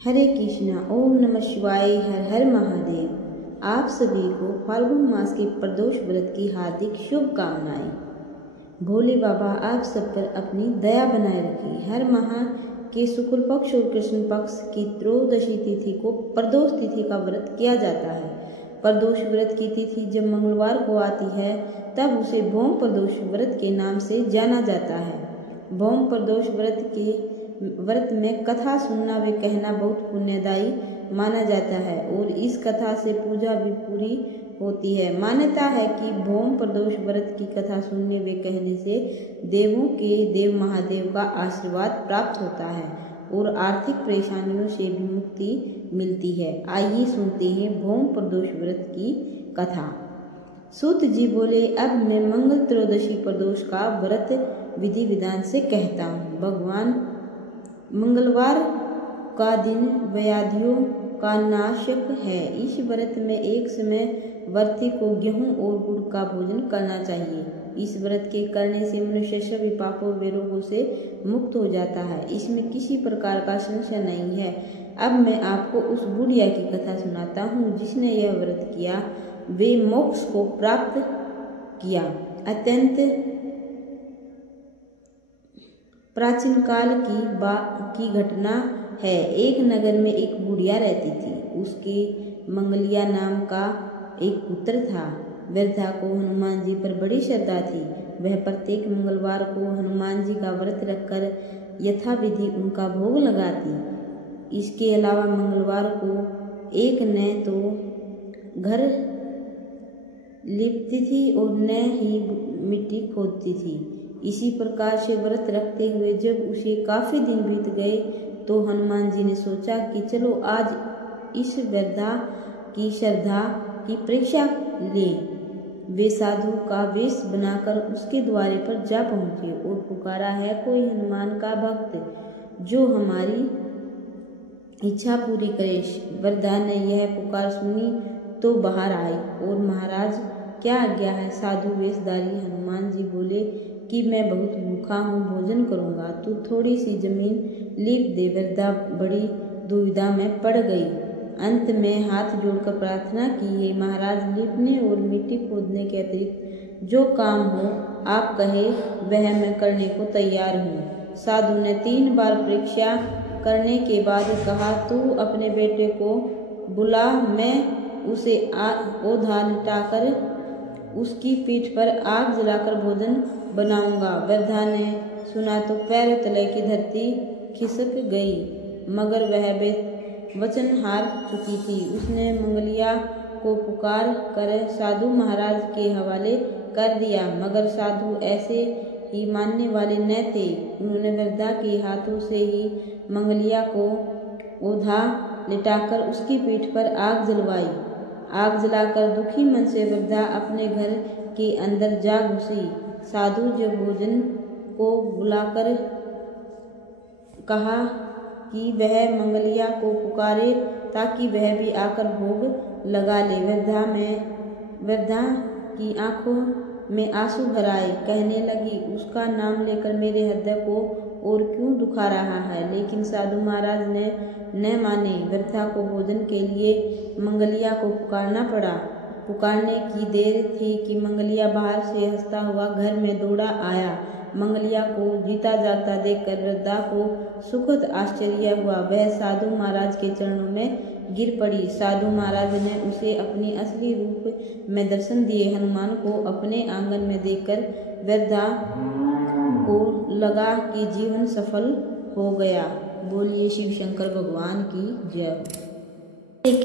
हरे कृष्णा। ओम नमः शिवाय। हर हर महादेव। आप सभी को फाल्गुन मास के प्रदोष व्रत की हार्दिक शुभकामनाएं। भोले बाबा आप सब पर अपनी दया बनाए रखे। हर माह के शुक्ल पक्ष और कृष्ण पक्ष की त्रयोदशी तिथि को प्रदोष तिथि का व्रत किया जाता है। प्रदोष व्रत की तिथि जब मंगलवार को आती है तब उसे भौम प्रदोष व्रत के नाम से जाना जाता है। भौम प्रदोष व्रत में कथा सुनना व कहना बहुत पुण्यदायी माना जाता है और इस कथा से पूजा भी पूरी होती है। मान्यता है कि भौम प्रदोष व्रत की कथा सुनने व कहने से देवों के देव महादेव का आशीर्वाद प्राप्त होता है और आर्थिक परेशानियों से भी मुक्ति मिलती है। आइए सुनते हैं भौम प्रदोष व्रत की कथा। सूत जी बोले, अब मैं मंगल त्रयोदशी प्रदोष का व्रत विधि विधान से कहता हूँ। भगवान मंगलवार का दिन व्याधियों का नाशक है। इस व्रत में एक समय व्रती को गेहूं और गुड़ का भोजन करना चाहिए। इस व्रत के करने से मनुष्य सभी पापों व रोगों से मुक्त हो जाता है। इसमें किसी प्रकार का संशय नहीं है। अब मैं आपको उस बुढ़िया की कथा सुनाता हूँ जिसने यह व्रत किया, वे मोक्ष को प्राप्त किया। अत्यंत प्राचीन काल की घटना है। एक नगर में एक बुढ़िया रहती थी। उसके मंगलिया नाम का एक पुत्र था। वृद्धा को हनुमान जी पर बड़ी श्रद्धा थी। वह प्रत्येक मंगलवार को हनुमान जी का व्रत रखकर यथाविधि उनका भोग लगाती। इसके अलावा मंगलवार को एक न तो घर लिपती थी और न ही मिट्टी खोदती थी। इसी प्रकार से व्रत रखते हुए जब उसे काफी दिन बीत गए तो हनुमान जी ने सोचा कि चलो आज इस वृद्धा की श्रद्धा की परीक्षा लें। वे साधु का वेश बनाकर उसके द्वारे पर जा पहुंचे और पुकारा, है कोई हनुमान का भक्त जो हमारी इच्छा पूरी करे। वृद्धा ने यह पुकार सुनी तो बाहर आई और महाराज क्या आज्ञा है। साधु वेशधारी हनुमान जी बोले कि मैं बहुत भूखा हूँ, भोजन करूँगा, तू थोड़ी सी जमीन लीप दे। वृद्धा बड़ी दुविधा में पड़ गई। अंत में हाथ जोड़कर प्रार्थना की, हे महाराज, लीपने और मिट्टी खोदने के अतिरिक्त जो काम हो आप कहे वह मैं करने को तैयार हूँ। साधु ने 3 बार परीक्षा करने के बाद कहा, तू अपने बेटे को बुला, मैं उसे ओधा लिटाकर उसकी पीठ पर आग जलाकर भोजन बनाऊंगा। वृद्धा ने सुना तो पैरों तले की धरती खिसक गई, मगर वह वचन हार चुकी थी। उसने मंगलिया को पुकार कर साधु महाराज के हवाले कर दिया, मगर साधु ऐसे ही मानने वाले न थे। उन्होंने वृद्धा के हाथों से ही मंगलिया को ओधा लिटाकर उसकी पीठ पर आग जलवाई। आग जलाकर दुखी मन से वृद्धा अपने घर के अंदर जा घुसी। साधु जब भोजन को बुलाकर कहा कि वह मंगलिया को पुकारे ताकि वह भी आकर भोग लगा ले। वृद्धा की आंखों में आंसू भर आए। कहने लगी, उसका नाम लेकर मेरे हृदय को और क्यों दुखा रहा है। लेकिन साधु महाराज ने न माने। वृद्धा को भोजन के लिए मंगलिया को पुकारना पड़ा। पुकारने की देर थी कि मंगलिया बाहर से हंसता हुआ घर में दौड़ा आया। मंगलिया को जीता जागता देखकर वृद्धा को सुखद आश्चर्य हुआ। वह साधु महाराज के चरणों में गिर पड़ी। साधु महाराज ने उसे अपनी असली रूप में दर्शन दिए। हनुमान को अपने आंगन में देखकर वृद्धा को लगा कि जीवन सफल हो गया। बोलिए शिव शंकर भगवान की जय।